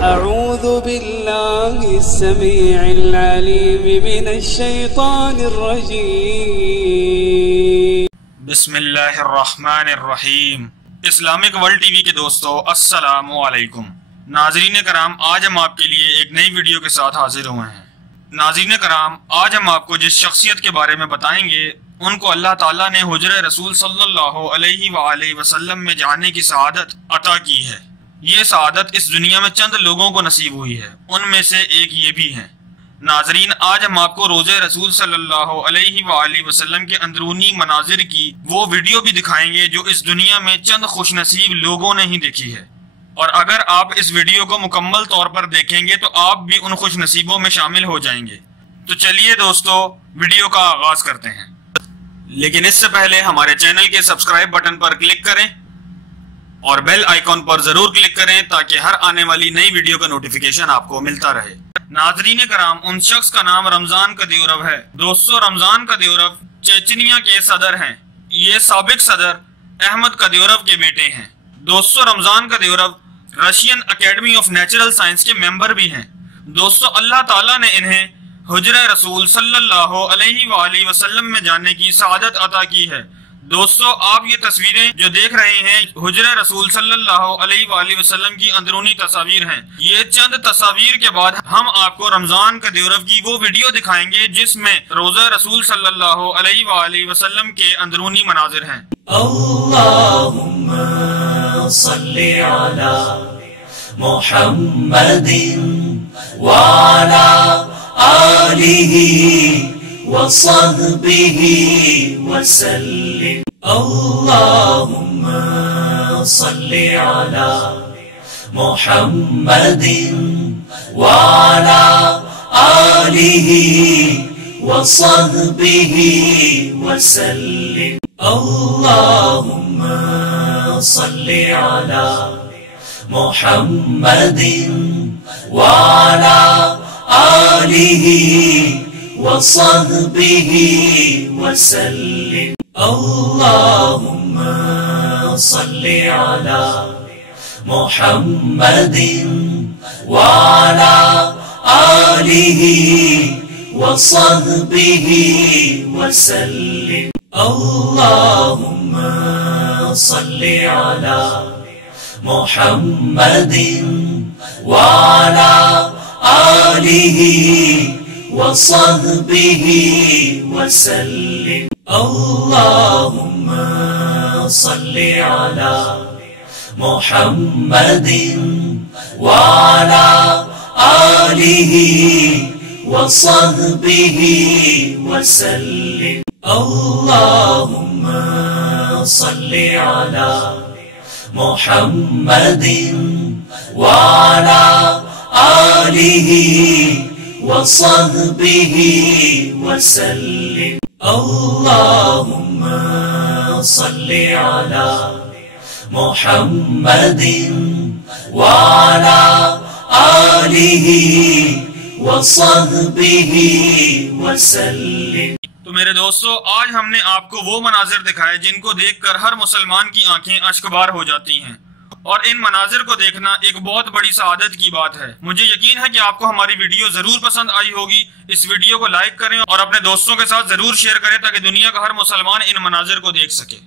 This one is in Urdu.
أعوذ بالله السميع العليم من الشيطان الرجيم بسم اللہ الرحمن الرحیم۔ اسلامک ورلڈ ٹی وی کے دوستو السلام علیکم۔ ناظرین کرام، آج ہم آپ کے لیے ایک نئی ویڈیو کے ساتھ حاضر ہوئے ہیں۔ ناظرین کرام، آج ہم آپ کو جس شخصیت کے بارے میں بتائیں گے ان کو اللہ تعالیٰ نے حجرہ رسول صلی اللہ علیہ وآلہ وسلم میں جانے کی سعادت عطا کی ہے۔ یہ سعادت اس دنیا میں چند لوگوں کو نصیب ہوئی ہے، ان میں سے ایک یہ بھی ہیں۔ ناظرین، آج ہم آپ کو روضہ رسول صلی اللہ علیہ وآلہ وسلم کے اندرونی مناظر کی وہ ویڈیو بھی دکھائیں گے جو اس دنیا میں چند خوش نصیب لوگوں نے ہی دیکھی ہے، اور اگر آپ اس ویڈیو کو مکمل طور پر دیکھیں گے تو آپ بھی ان خوش نصیبوں میں شامل ہو جائیں گے۔ تو چلیے دوستو، ویڈیو کا آغاز کرتے ہیں، لیکن اس سے پہلے ہمارے چینل کے سبسکرائب بٹن پر کلک کریں اور بیل آئیکن پر ضرور کلک کریں تاکہ ہر آنے والی نئی ویڈیو کا نوٹیفیکیشن آپ کو ملتا رہے۔ ناظرین کرام، ان شخص کا نام رمضان قدیورو ہے۔ دوستو، رمضان قدیورو چیچنیا کے صدر ہیں۔ یہ سابق صدر احمد قدیورو کے بیٹے ہیں۔ دوستو، Ramzan Kadyrov Russian academy of natural science کے ممبر بھی ہیں۔ دوستو، اللہ تعالیٰ نے انہیں حجرہ رسول صلی اللہ علیہ وآلہ وسلم میں جانے کی سعادت عطا کی ہے۔ دوستو، آپ یہ تصویریں جو دیکھ رہے ہیں حجرہ رسول صلی اللہ علیہ وآلہ وسلم کی اندرونی تصاویر ہیں۔ یہ چند تصاویر کے بعد ہم آپ کو رمضان قدیورو کی وہ ویڈیو دکھائیں گے جس میں روضہ رسول صلی اللہ علیہ وآلہ وسلم کے اندرونی مناظر ہیں۔ اللہم صلی علی محمد وعلی آلہ وصحبہ وسلم۔ اللہم صلی علی محمد وعلی آلہ وصحبہ وسلم۔ اللہم صلی علی محمد وعلی آلہ وصحبہ وسلم۔ اللہم صلی علی محمد وعلی آلہ وصحبہ وسلم۔ اللہم صلی علی محمد وعلی آلہ وصحبہ وسلم۔ اللہم صلی علی محمد وعلی آلہ وصحبہ وسلم۔ اللہم صلی علی محمد وعلی آلہ وصحبہ وسلم۔ اللہم صلی علی محمد وعلی آلہ وصحبہ وسلم۔ تو میرے دوستو، آج ہم نے آپ کو وہ مناظر دکھائے جن کو دیکھ کر ہر مسلمان کی آنکھیں اشکبار ہو جاتی ہیں، اور ان مناظر کو دیکھنا ایک بہت بڑی سعادت کی بات ہے۔ مجھے یقین ہے کہ آپ کو ہماری ویڈیو ضرور پسند آئی ہوگی۔ اس ویڈیو کو لائک کریں اور اپنے دوستوں کے ساتھ ضرور شیئر کریں تاکہ دنیا کا ہر مسلمان ان مناظر کو دیکھ سکے۔